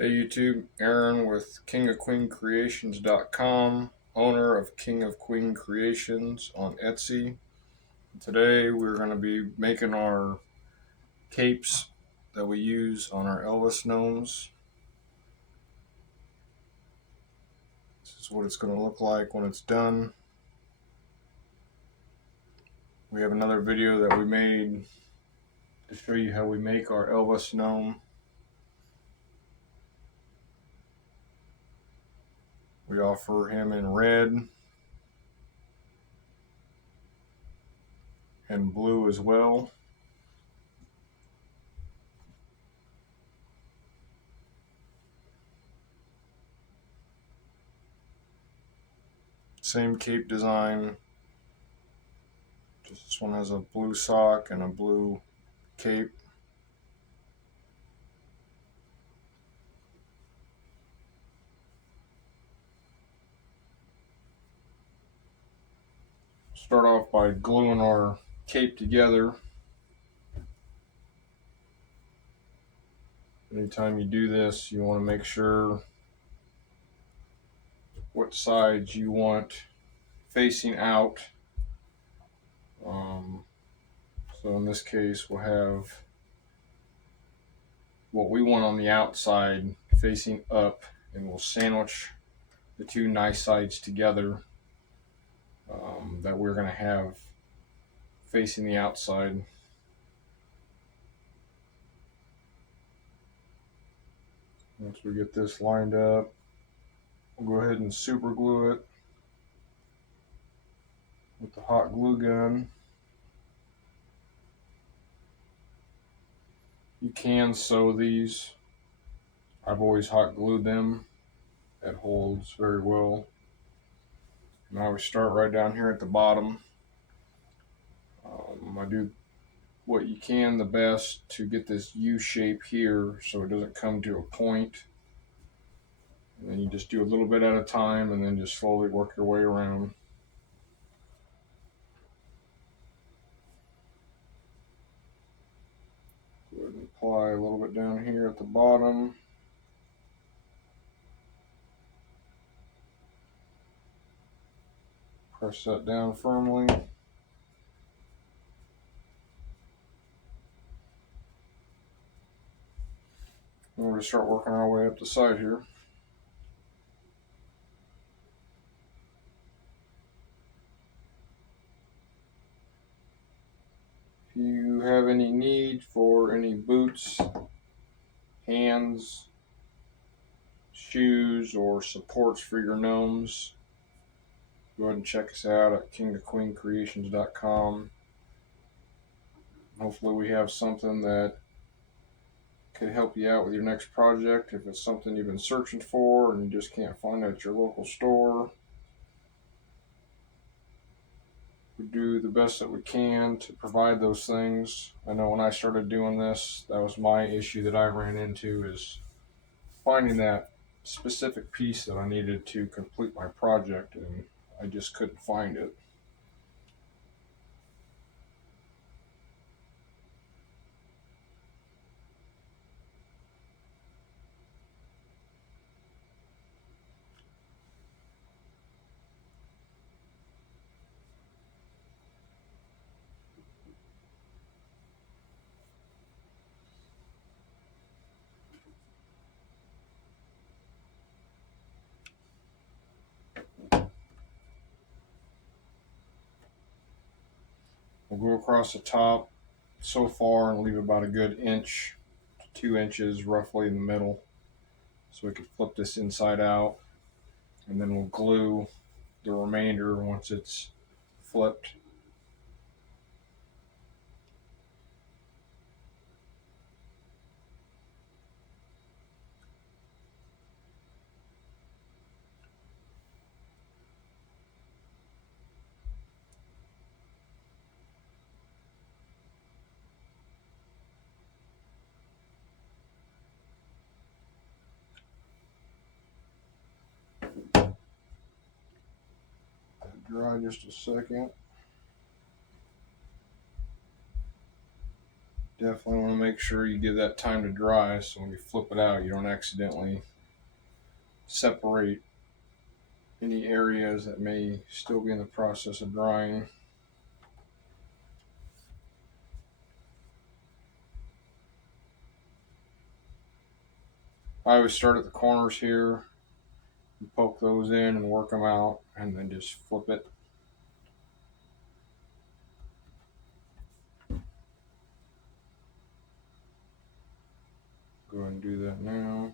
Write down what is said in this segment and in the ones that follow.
Hey YouTube, Aaron with kingofqueencreations.com, owner of King of Queen Creations on Etsy. Today we're going to be making our capes that we use on our Elvis gnomes. This is what it's going to look like when it's done. We have another video that we made to show you how we make our Elvis gnome. We offer him in red and blue as well. Same cape design, just this one has a blue sock and a blue cape. Start off by gluing our cape together. Anytime you do this, you want to make sure what sides you want facing out. So in this case, we'll have what we want on the outside facing up, and we'll sandwich the two nice sides together that we're going to have facing the outside. Once we get this lined up, we'll go ahead and super glue it with the hot glue gun. You can sew these. I've always hot glued them. It holds very well. Now we start right down here at the bottom. I do what you can the best to get this U shape here so it doesn't come to a point. And then you just do a little bit at a time and then just slowly work your way around. Go ahead and apply a little bit down here at the bottom. Press that down firmly. And we're going to start working our way up the side here. If you have any need for any boots, hands, shoes, or supports for your gnomes, go ahead and check us out at kingofqueencreations.com. Hopefully we have something that could help you out with your next project. If it's something you've been searching for and you just can't find it at your local store, we do the best that we can to provide those things. I know when I started doing this, that was my issue that I ran into, is finding that specific piece that I needed to complete my project, and I just couldn't find it. We'll go across the top so far and leave about a good inch to 2 inches roughly in the middle, so we can flip this inside out, and then we'll glue the remainder once it's flipped. Dry just a second. Definitely want to make sure you give that time to dry so when you flip it out, you don't accidentally separate any areas that may still be in the process of drying. I always start at the corners here, and poke those in and work them out, and then just flip it. Go ahead and do that now.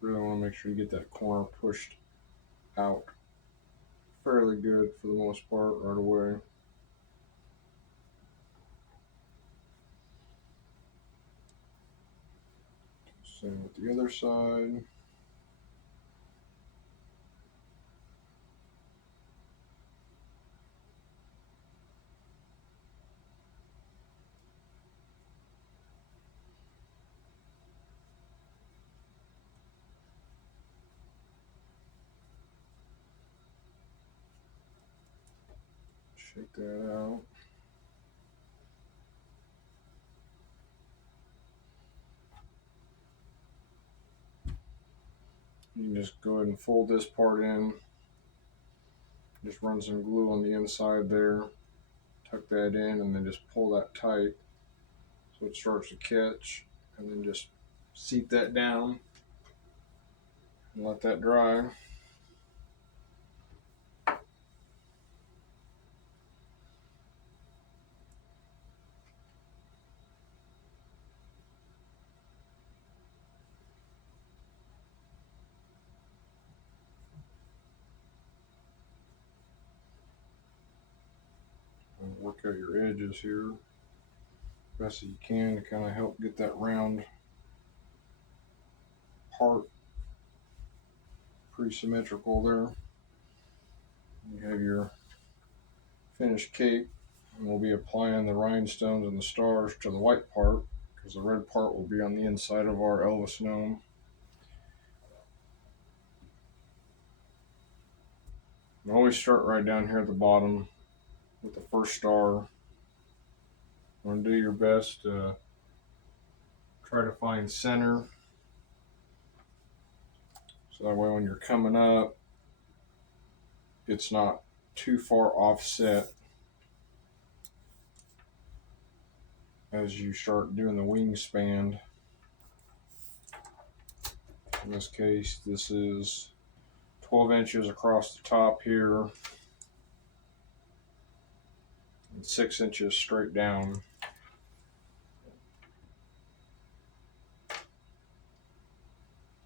Really want to make sure you get that corner pushed out fairly good for the most part right away. Same with the other side. Shake that out. You can just go ahead and fold this part in. Just run some glue on the inside there. Tuck that in and then just pull that tight so it starts to catch. And then just seat that down and let that dry. And work out your edges here best as you can to kind of help get that round part pretty symmetrical there. You have your finished cape, and we'll be applying the rhinestones and the stars to the white part because the red part will be on the inside of our Elvis gnome. And always start right down here at the bottom with the first star. You want to do your best to try to find center so that way when you're coming up it's not too far offset as you start doing the wingspan. In this case, this is 12 inches across the top here and 6 inches straight down.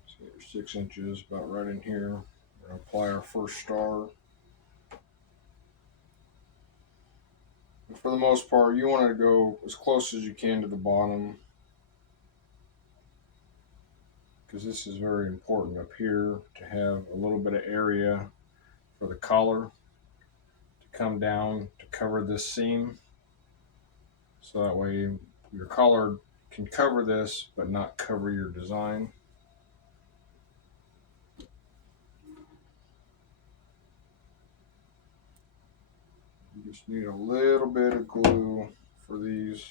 So 6 inches about right in here. We're going to apply our first star. And for the most part, you want to go as close as you can to the bottom because this is very important up here to have a little bit of area for the collar to come down to cover this seam. So that way your collar can cover this but not cover your design. You just need a little bit of glue for these.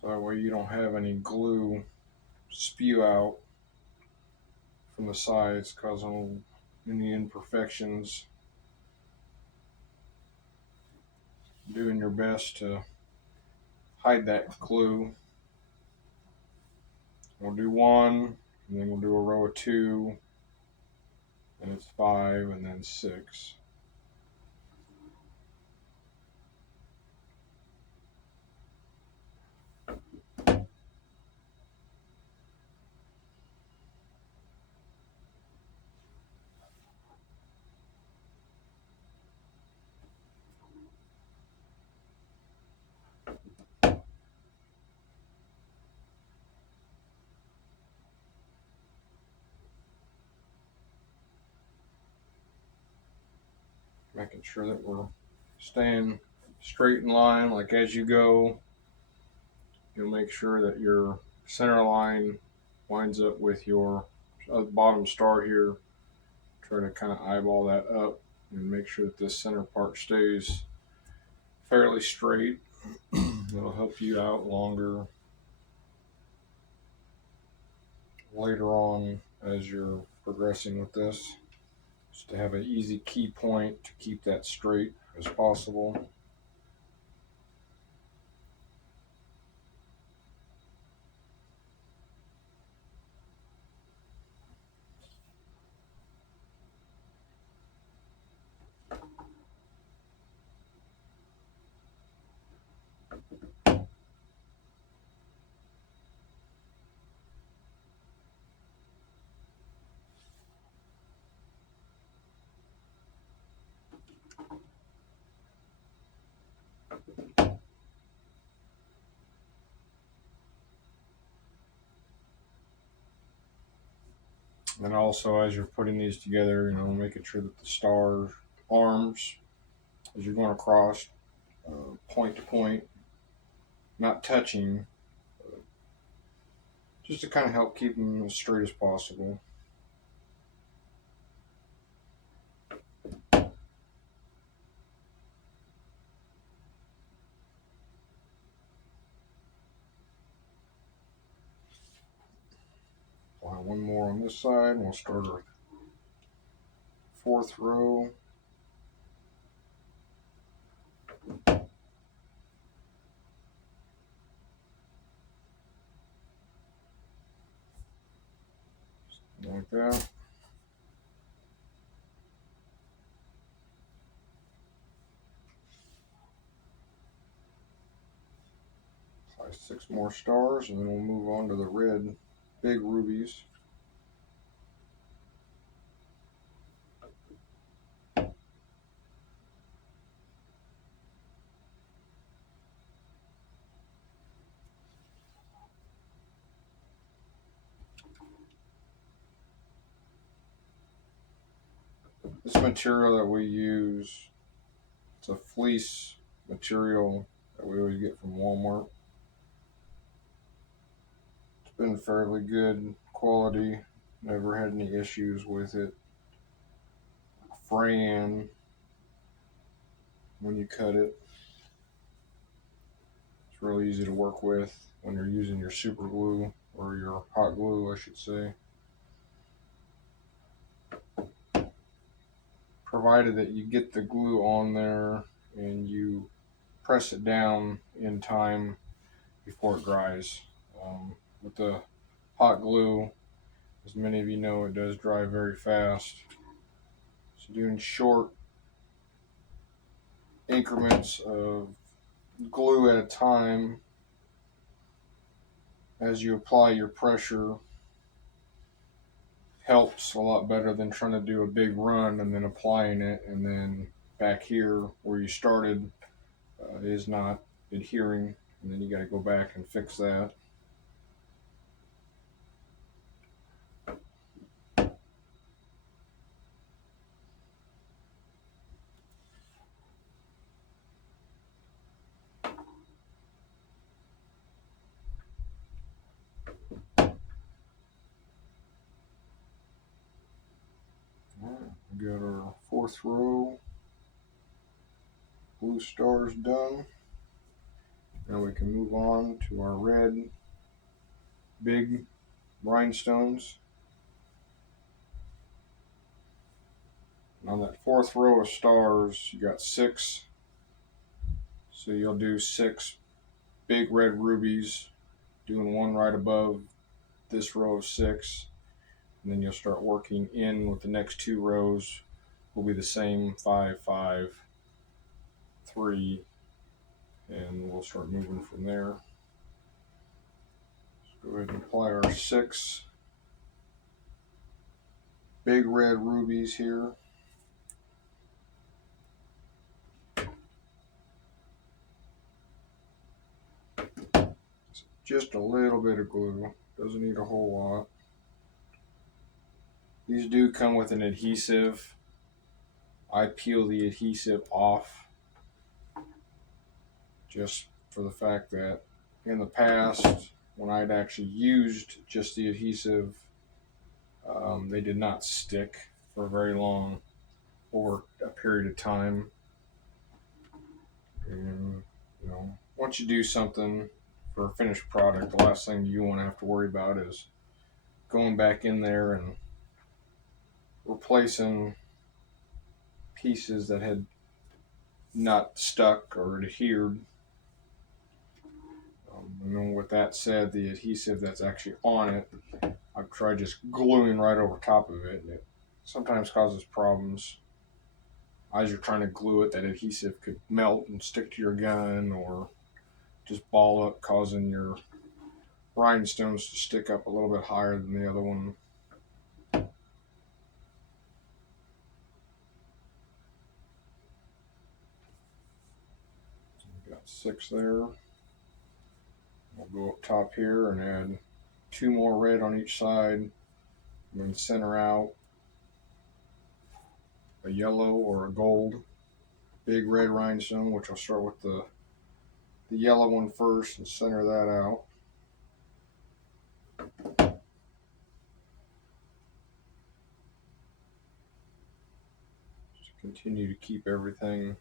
So that way you don't have any glue spew out from the sides causing any imperfections. Doing your best to hide that glue. We'll do one, and then we'll do a row of two, and it's 5, and then 6. Making sure that we're staying straight in line, like as you go, you'll make sure that your center line lines up with your bottom star here. Try to kind of eyeball that up and make sure that this center part stays fairly straight. It'll help you out longer later on as you're progressing with this. Just to have an easy key point to keep that straight as possible. And also, as you're putting these together, making sure that the star arms, as you're going across, point to point, not touching, just to kind of help keep them as straight as possible. Apply one more on this side, and we'll start our fourth row. Like that. Apply 6 more stars, and then we'll move on to the red big rubies. This material that we use, it's a fleece material that we always get from Walmart. It's been fairly good quality. Never had any issues with it fraying when you cut it. It's really easy to work with when you're using your super glue, or your hot glue, I should say. Provided that you get the glue on there and you press it down in time before it dries. With the hot glue, as many of you know, it does dry very fast. So doing short increments of glue at a time as you apply your pressure helps a lot better than trying to do a big run and then applying it, and then back here where you started is not adhering, and then you got to go back and fix that. We got our fourth row blue stars done. Now we can move on to our red big rhinestones. On that fourth row of stars, you got 6. So you'll do 6 big red rubies, doing one right above this row of 6. And then you'll start working in with the next 2 rows. Will be the same 5, 5, 3, and we'll start moving from there. Let's go ahead and apply our 6 big red rubies here. Just a little bit of glue, doesn't need a whole lot. These do come with an adhesive. I peel the adhesive off just for the fact that in the past, when I'd actually used just the adhesive, they did not stick for very long over a period of time. And once you do something for a finished product, the last thing you want to have to worry about is going back in there and replacing pieces that had not stuck or adhered. And then with that said, the adhesive that's actually on it, I've tried just gluing right over top of it, and it sometimes causes problems. As you're trying to glue it, that adhesive could melt and stick to your gun, or just ball up, causing your rhinestones to stick up a little bit higher than the other one. Got 6 there. We'll go up top here and add 2 more red on each side, and then center out a yellow or a gold big red rhinestone, which I'll start with the yellow one first and center that out. Just continue to keep everything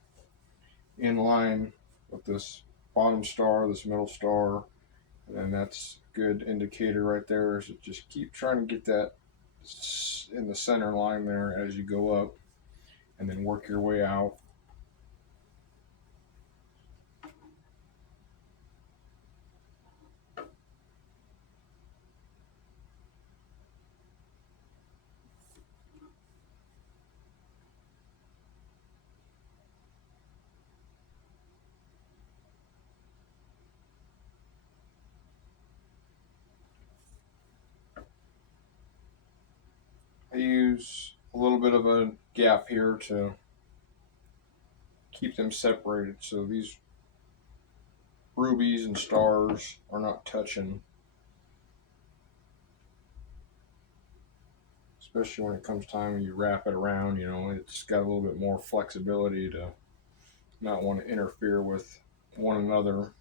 in line with this bottom star, this middle star, and then that's a good indicator right there. Is just keep trying to get that in the center line there as you go up, and then work your way out. I use a little bit of a gap here to keep them separated, so these rubies and stars are not touching, especially when it comes time and you wrap it around. It's got a little bit more flexibility to not want to interfere with one another.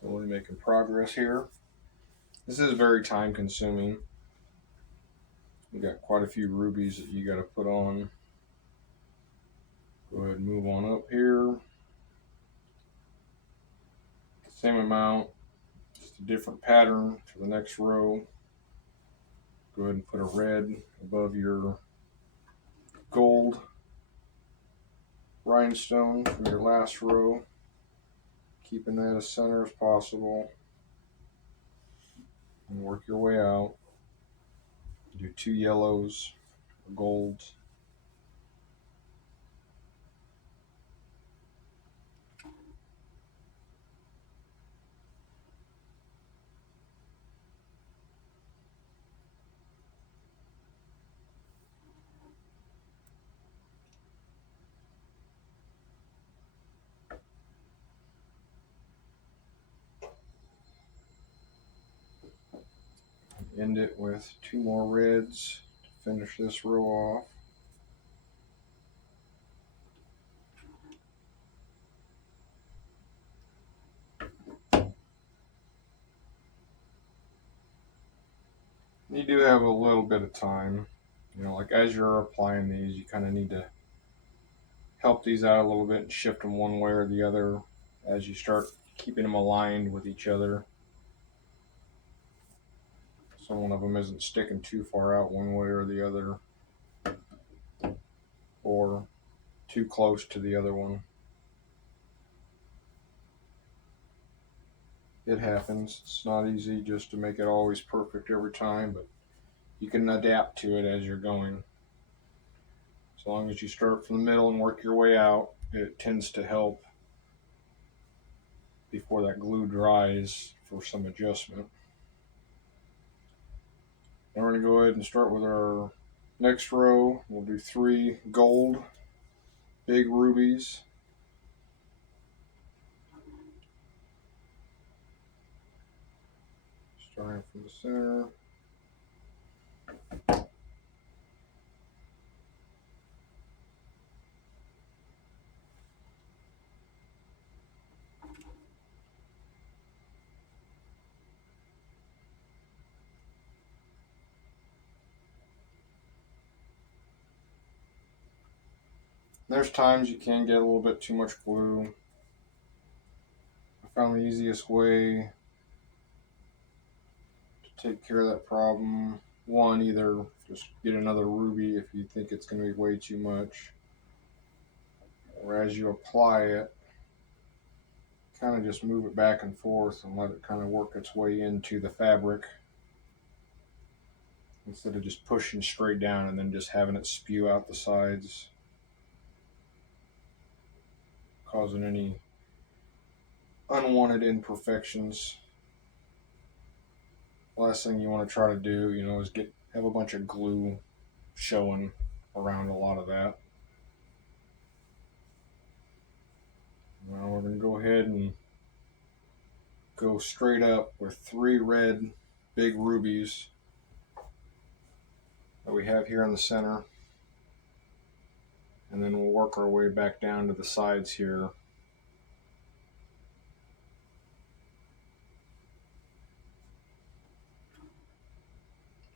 Slowly making progress here. This is very time consuming. You got quite a few rubies that you got to put on. Go ahead and move on up here. Same amount, just a different pattern for the next row. Go ahead and put a red above your gold rhinestone from your last row, keeping that as center as possible, and work your way out. Do 2 yellows, golds. End it with 2 more reds to finish this row off. You do have a little bit of time. Like as you're applying these, you kind of need to help these out a little bit and shift them one way or the other as you start keeping them aligned with each other. So one of them isn't sticking too far out one way or the other, or too close to the other one. It happens. It's not easy just to make it always perfect every time, but you can adapt to it as you're going. As long as you start from the middle and work your way out, it tends to help before that glue dries for some adjustment. Now we're going to go ahead and start with our next row. We'll do 3 gold big rubies. Starting from the center. There's times you can get a little bit too much glue. I found the easiest way to take care of that problem. One, either just get another ruby if you think it's going to be way too much, or as you apply it, kind of just move it back and forth and let it kind of work its way into the fabric instead of just pushing straight down and then just having it spew out the sides, causing any unwanted imperfections. Last thing you want to try to do, is have a bunch of glue showing around a lot of that. Now we're going to go ahead and go straight up with 3 red big rubies that we have here in the center, and then we'll work our way back down to the sides here.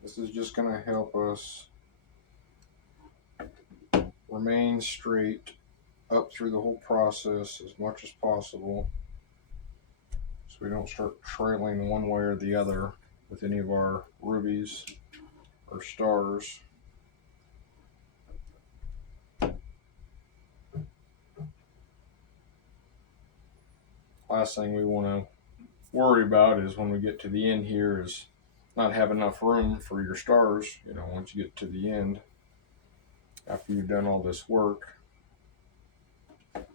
This is just going to help us remain straight up through the whole process as much as possible, so we don't start trailing one way or the other with any of our rubies or stars. Last thing we want to worry about is when we get to the end here is not have enough room for your stars. Once you get to the end, after you've done all this work. So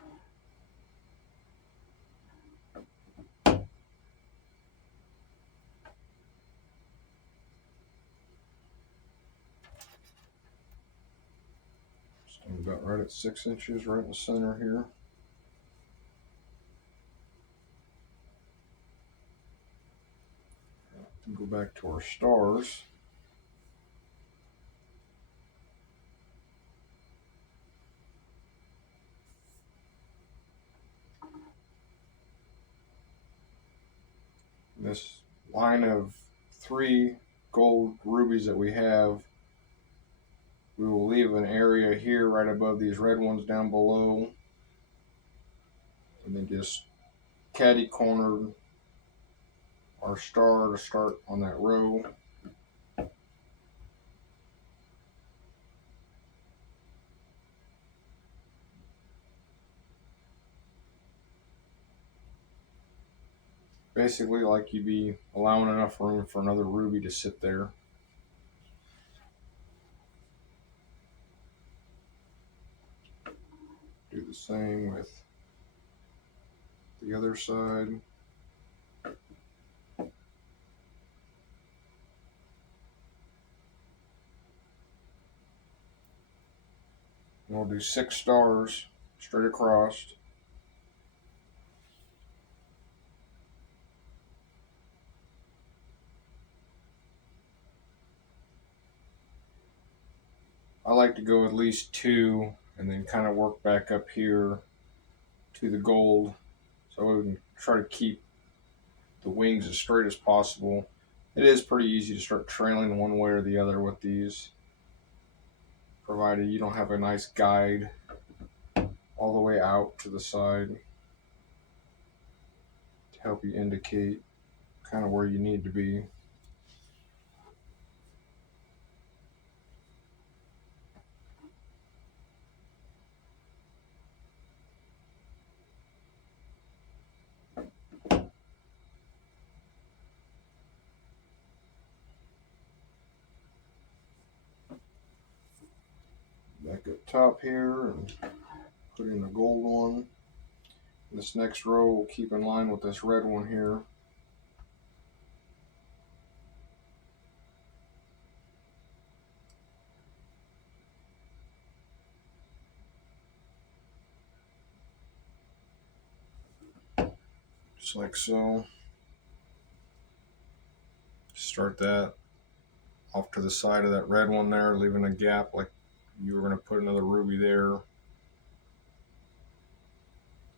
I'm about right at 6 inches, right in the center here. Go back to our stars. This line of 3 gold rubies that we have, we will leave an area here right above these red ones down below, and then just caddy corner our star to start on that row. Basically like you'd be allowing enough room for another ruby to sit there. Do the same with the other side. And we'll do 6 stars straight across. I like to go at least 2 and then kind of work back up here to the gold, so we can try to keep the wings as straight as possible. It is pretty easy to start trailing one way or the other with these, provided you don't have a nice guide all the way out to the side to help you indicate kind of where you need to be. Back up top here and put in the gold one. This next row will keep in line with this red one here. Just like so. start that off to the side of that red one there, leaving a gap like you were going to put another ruby there.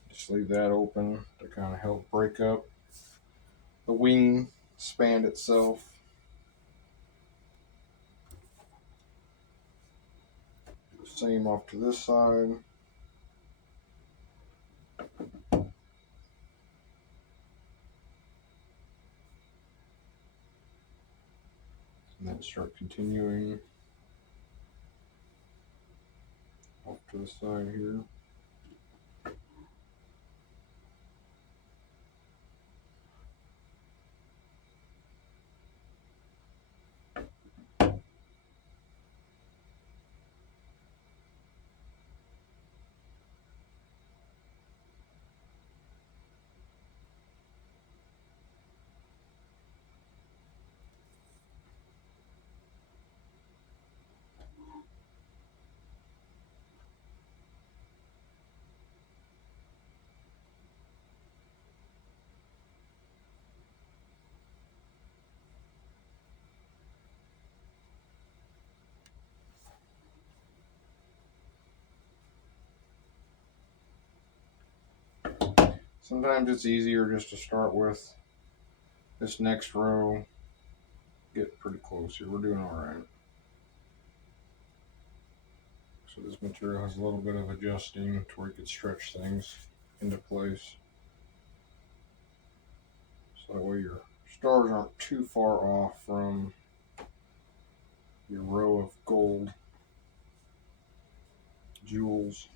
Just leave that open to kind of help break up the wing span itself. Same off to this side. And then start continuing off to the side here. Sometimes it's easier just to start with this next row. Get pretty close here. We're doing all right. So this material has a little bit of adjusting to where you can stretch things into place. So that way your stars aren't too far off from your row of gold jewels.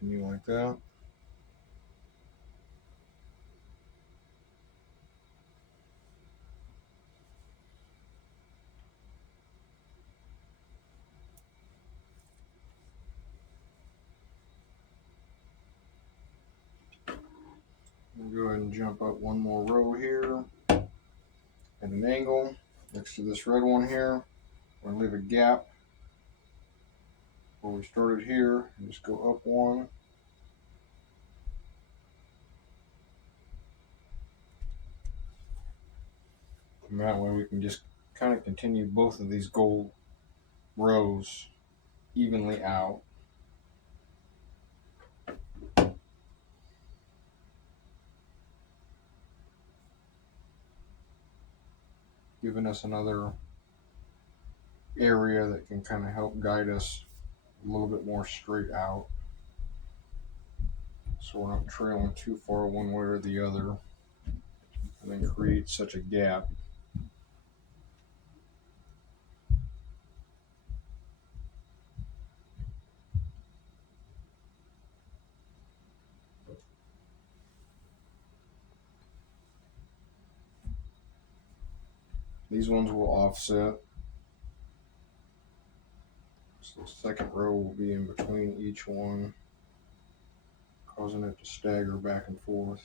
Continue like that. We'll go ahead and jump up one more row here at an angle next to this red one here. We're going to leave a gap where we started here and just go up one. And that way we can just kind of continue both of these gold rows evenly out. Giving us another area that can kind of help guide us a little bit more straight out. So we're not trailing too far one way or the other and then create such a gap. These ones will offset. So the second row will be in between each one, causing it to stagger back and forth.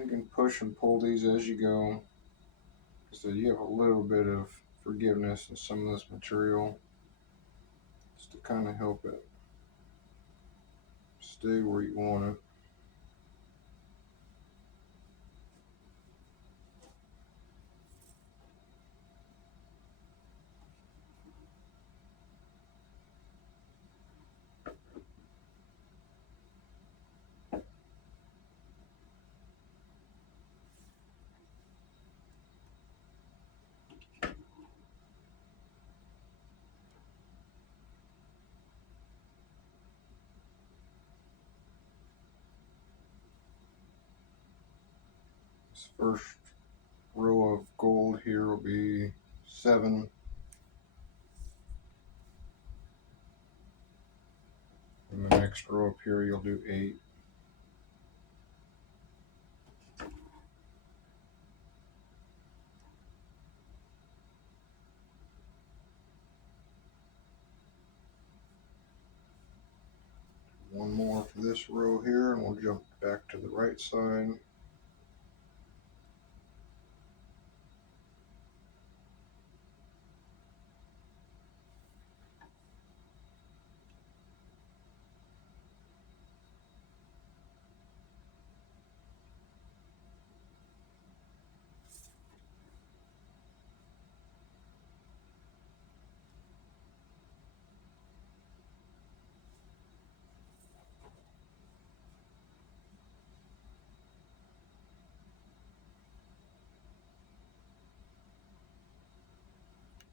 You can push and pull these as you go. So you have a little bit of forgiveness in some of this material just to kind of help it stay where you want it. This first row of gold here will be 7. And the next row up here you'll do 8. One more for this row here, and we'll jump back to the right side.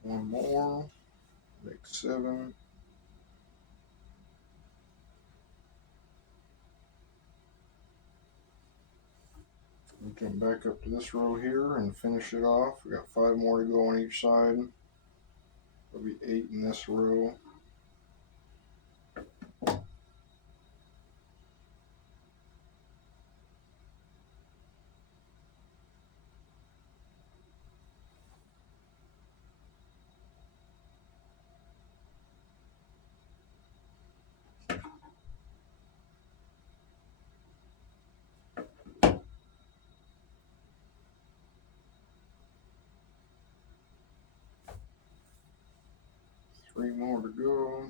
One more, make 7. We jump back up to this row here and finish it off. We got 5 more to go on each side. There'll be 8 in this row. Three more to go.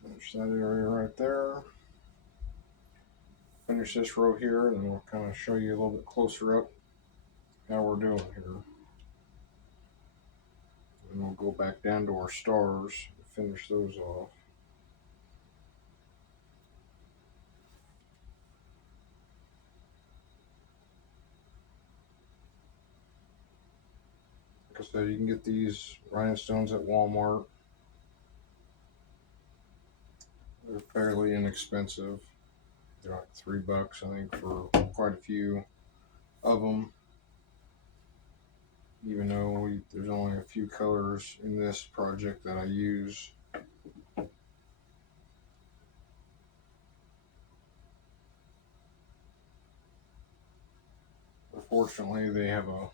Finish that area right there. Finish this row here, and then we'll kind of show you a little bit closer up how we're doing here. And we'll go back down to our stars and finish those off. Like I said, you can get these rhinestones at Walmart. They're fairly inexpensive. They're like $3, I think, for quite a few of them. Even though there's only a few colors in this project that I use. Unfortunately, they have a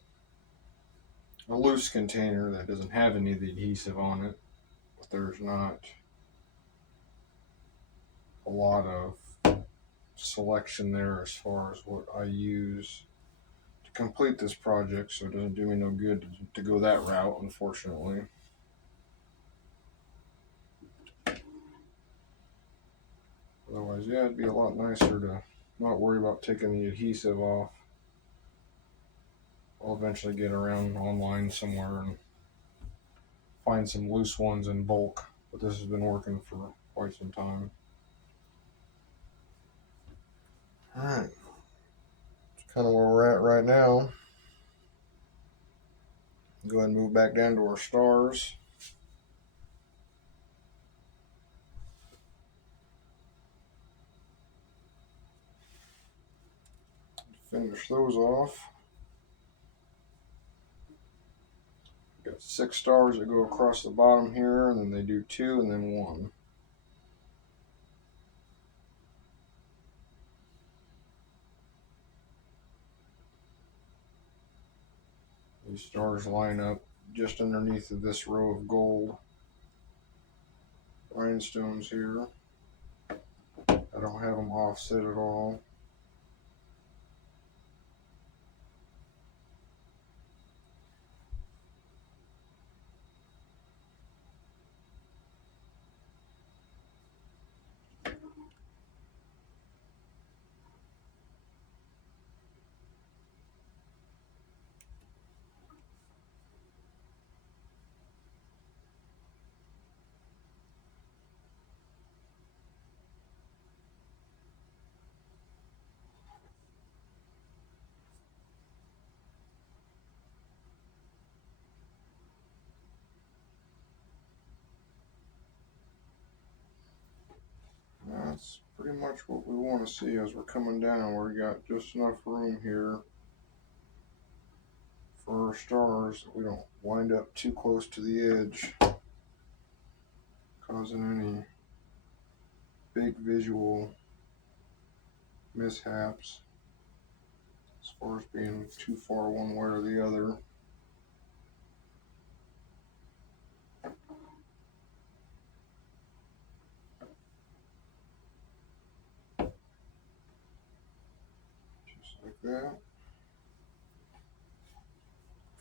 loose container that doesn't have any of the adhesive on it. But there's not a lot of selection there as far as what I use to complete this project, so it doesn't do me no good to go that route, unfortunately. Otherwise, yeah, it'd be a lot nicer to not worry about taking the adhesive off. I'll eventually get around online somewhere and find some loose ones in bulk, but this has been working for quite some time. Alright, that's kind of where we're at right now. Go ahead and move back down to our stars. Finish those off. Got 6 stars that go across the bottom here, and then they do 2 and then 1. These stars line up just underneath of this row of gold rhinestones here. I don't have them offset at all. That's pretty much what we want to see as we're coming down. We got just enough room here for our stars that we don't wind up too close to the edge, causing any big visual mishaps as far as being too far one way or the other. Just like that.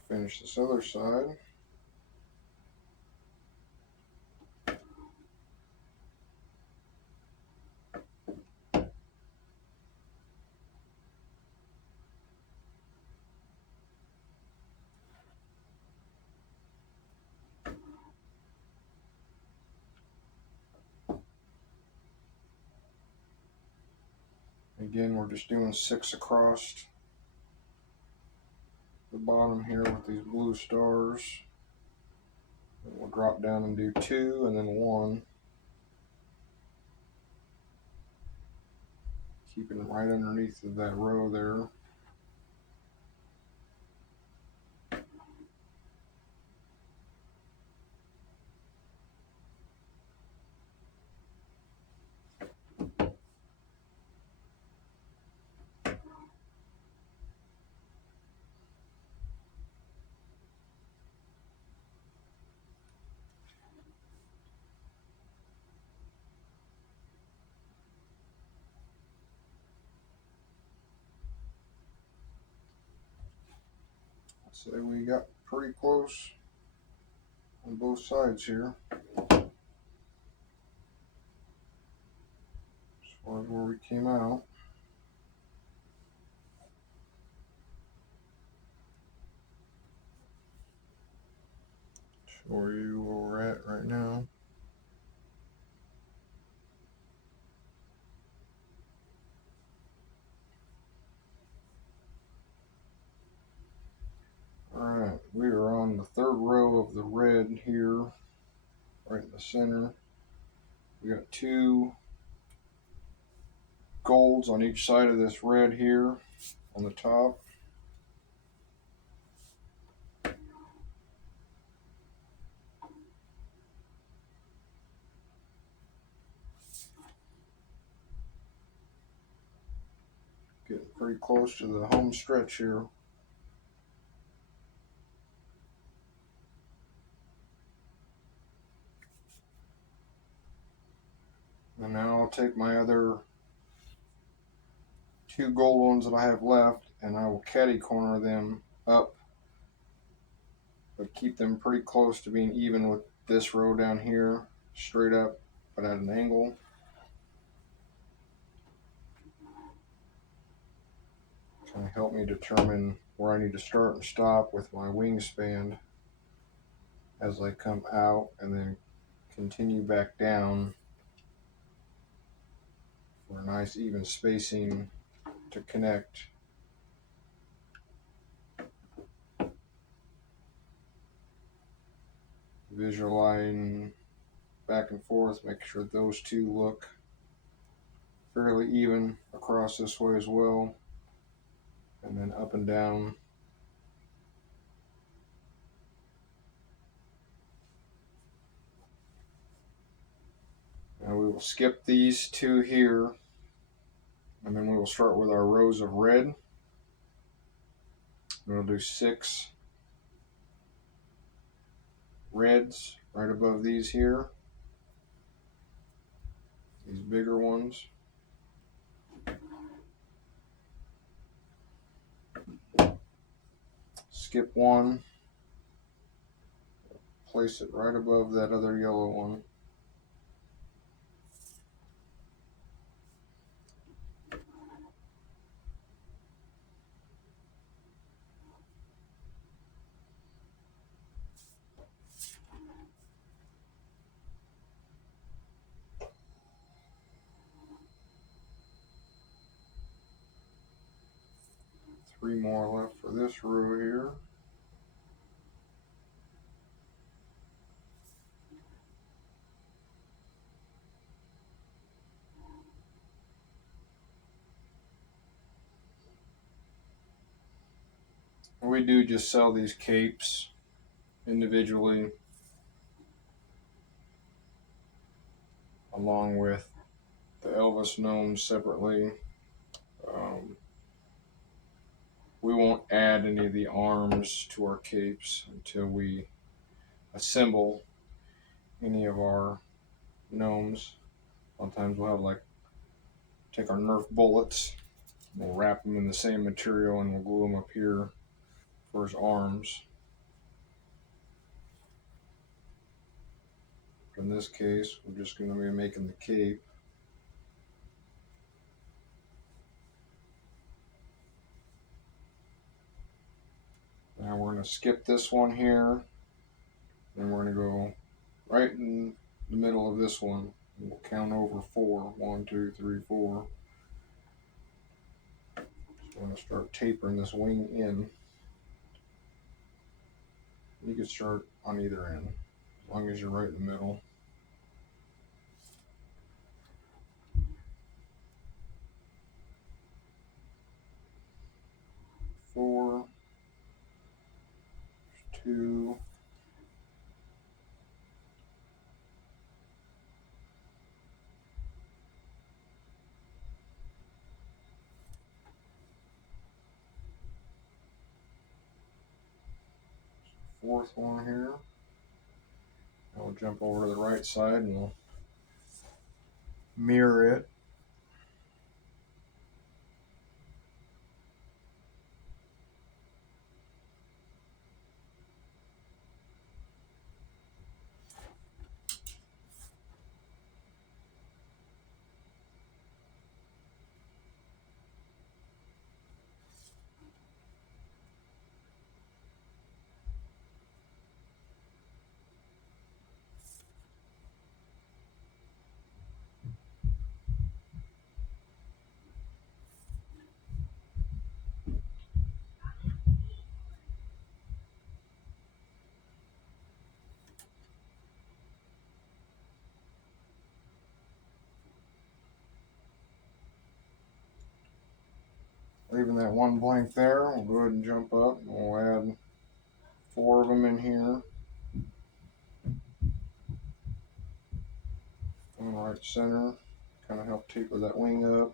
Finish this other side. Again, we're just doing 6 across the bottom here with these blue stars. And we'll drop down and do 2 and then 1. Keeping it right underneath of that row there. So we got pretty close on both sides here as far as where we came out. Show you where we're at right now. Alright, we are on the 3rd row of the red here, right in the center. We got 2 golds on each side of this red here on the top. Getting pretty close to the home stretch here. And now I'll take my other 2 gold ones that I have left and I will catty corner them up, but keep them pretty close to being even with this row down here, straight up but at an angle. Kind of help me determine where I need to start and stop with my wingspan as I come out, and then continue back down for a nice even spacing to connect. Visualizing back and forth, make sure those two look fairly even across this way as well, and then up and down. Now we will skip these two here, and then we will start with our rows of red. We'll do 6 reds right above these here, these bigger ones. Skip one, place it right above that other yellow one. Three more left for this row here. We do just sell these capes individually along with the Elvis gnomes separately. We won't add any of the arms to our capes until we assemble any of our gnomes. Sometimes we'll have like take our Nerf bullets, we'll wrap them in the same material and we'll glue them up here for his arms. In this case, we're just going to be making the cape. Now we're going to skip this one here, and we're going to go right in the middle of this one. We'll count over 4. 1, 2, 3, 4. So I'm going to start tapering this wing in. You can start on either end, as long as you're right in the middle. 4, 2, 4th one here. And we'll jump over to the right side and we'll mirror it. Leaving that one blank there, we'll go ahead and jump up and we'll add 4 of them in here. On the right center, kind of help taper that wing up.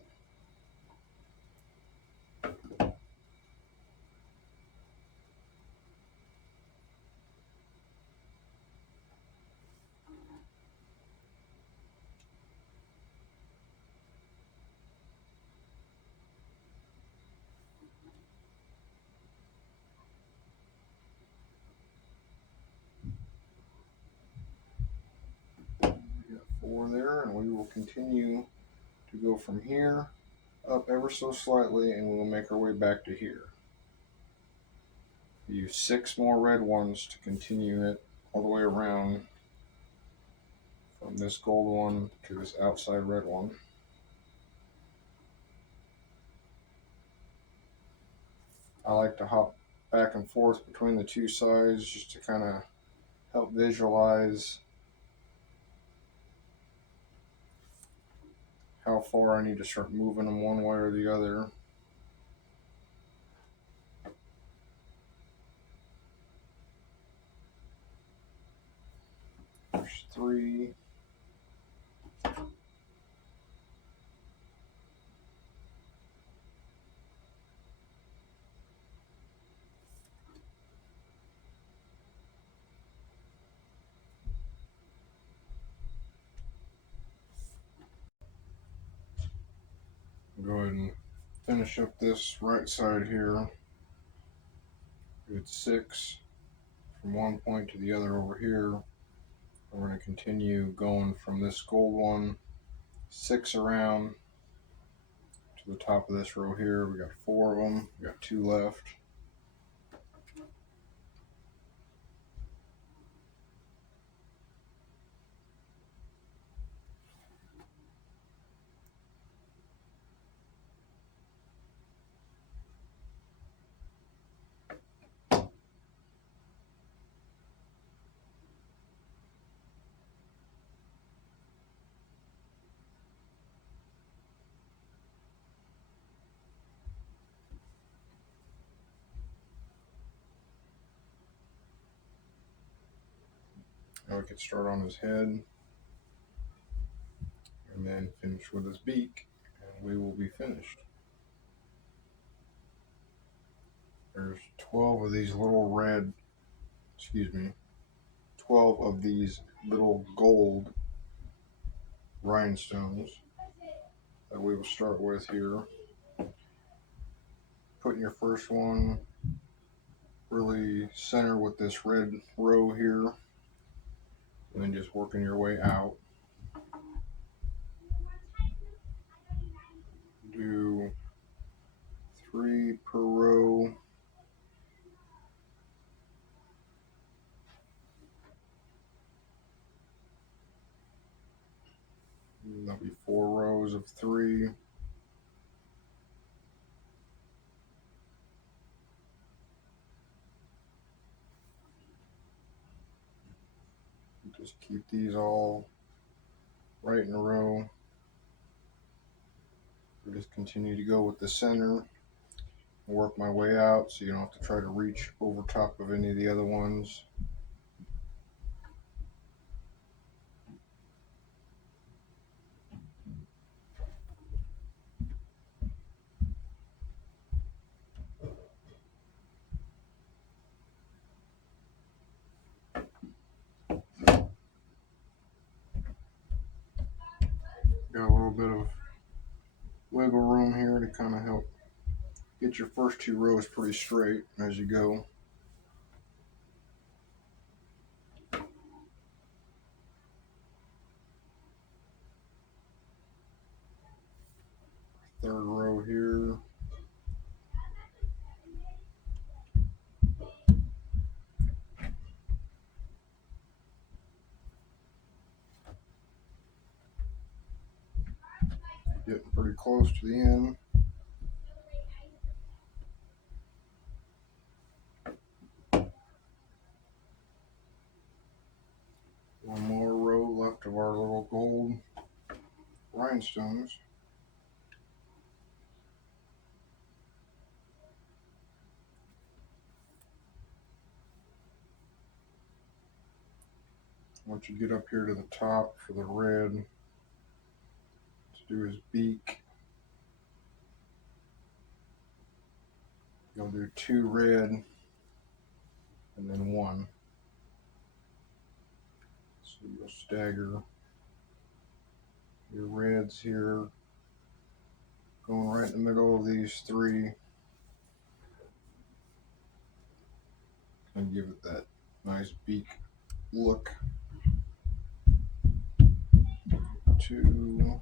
We got 4 there, and we will continue to go from here up ever so slightly, and we will make our way back to here. Use 6 more red ones to continue it all the way around from this gold one to this outside red one. I like to hop back and forth between the two sides just to kind of help visualize how far I need to start moving them one way or the other. There's 3. Go ahead and finish up this right side here. It's 6 from one point to the other over here. We're going to continue going from this gold one 6 around to the top of this row here. We got 4 of them. We got 2 left. Now we can start on his head and then finish with his beak, and we will be finished. There's 12 of these little 12 of these little gold rhinestones that we will start with here. Putting your first one really center with this red row here, and then just working your way out. Do 3 per row. And there'll be 4 rows of 3. Just keep these all right in a row. I'll just continue to go with the center, work my way out so you don't have to try to reach over top of any of the other ones. Got a little bit of wiggle room here to kind of help get your first 2 rows pretty straight as you go. Third row here. Getting pretty close to the end. One more row left of our little gold rhinestones. Once you get up here to the top for the red, to do his beak, you'll do 2 red and then 1. So you'll stagger your reds here, going right in the middle of these 3, and give it that nice beak look. 2.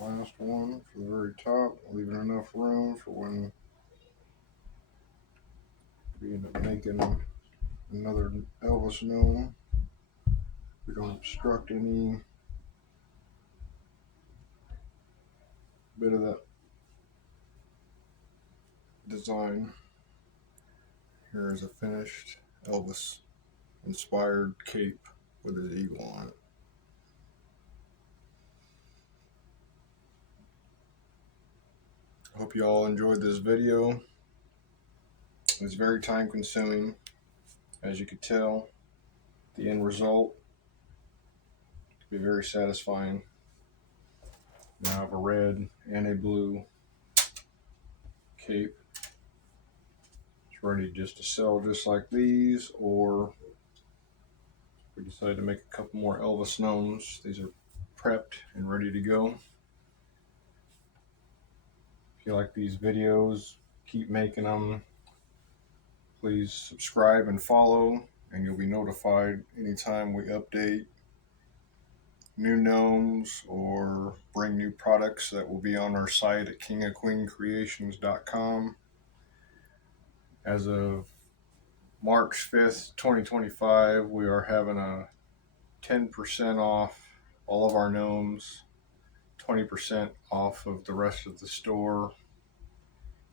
Our last one for the very top, leaving enough room for when we end up making another Elvis gnome. We don't obstruct any bit of that design. Here is a finished Elvis inspired cape with his eagle on it. I hope you all enjoyed this video. It's very time consuming, as you could tell. The end result will be very satisfying. Now I have a red and a blue cape. It's ready just to sell just like these, or we decide to make a couple more Elvis Gnomes. These are prepped and ready to go. If you like these videos, keep making them. Please subscribe and follow, and you'll be notified anytime we update new gnomes or bring new products that will be on our site at kingofqueencreations.com. As of March 5th, 2025, we are having a 10% off all of our gnomes, 20% off of the rest of the store,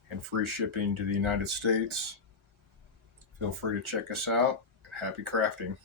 and free shipping to the United States. Feel free to check us out. Happy crafting.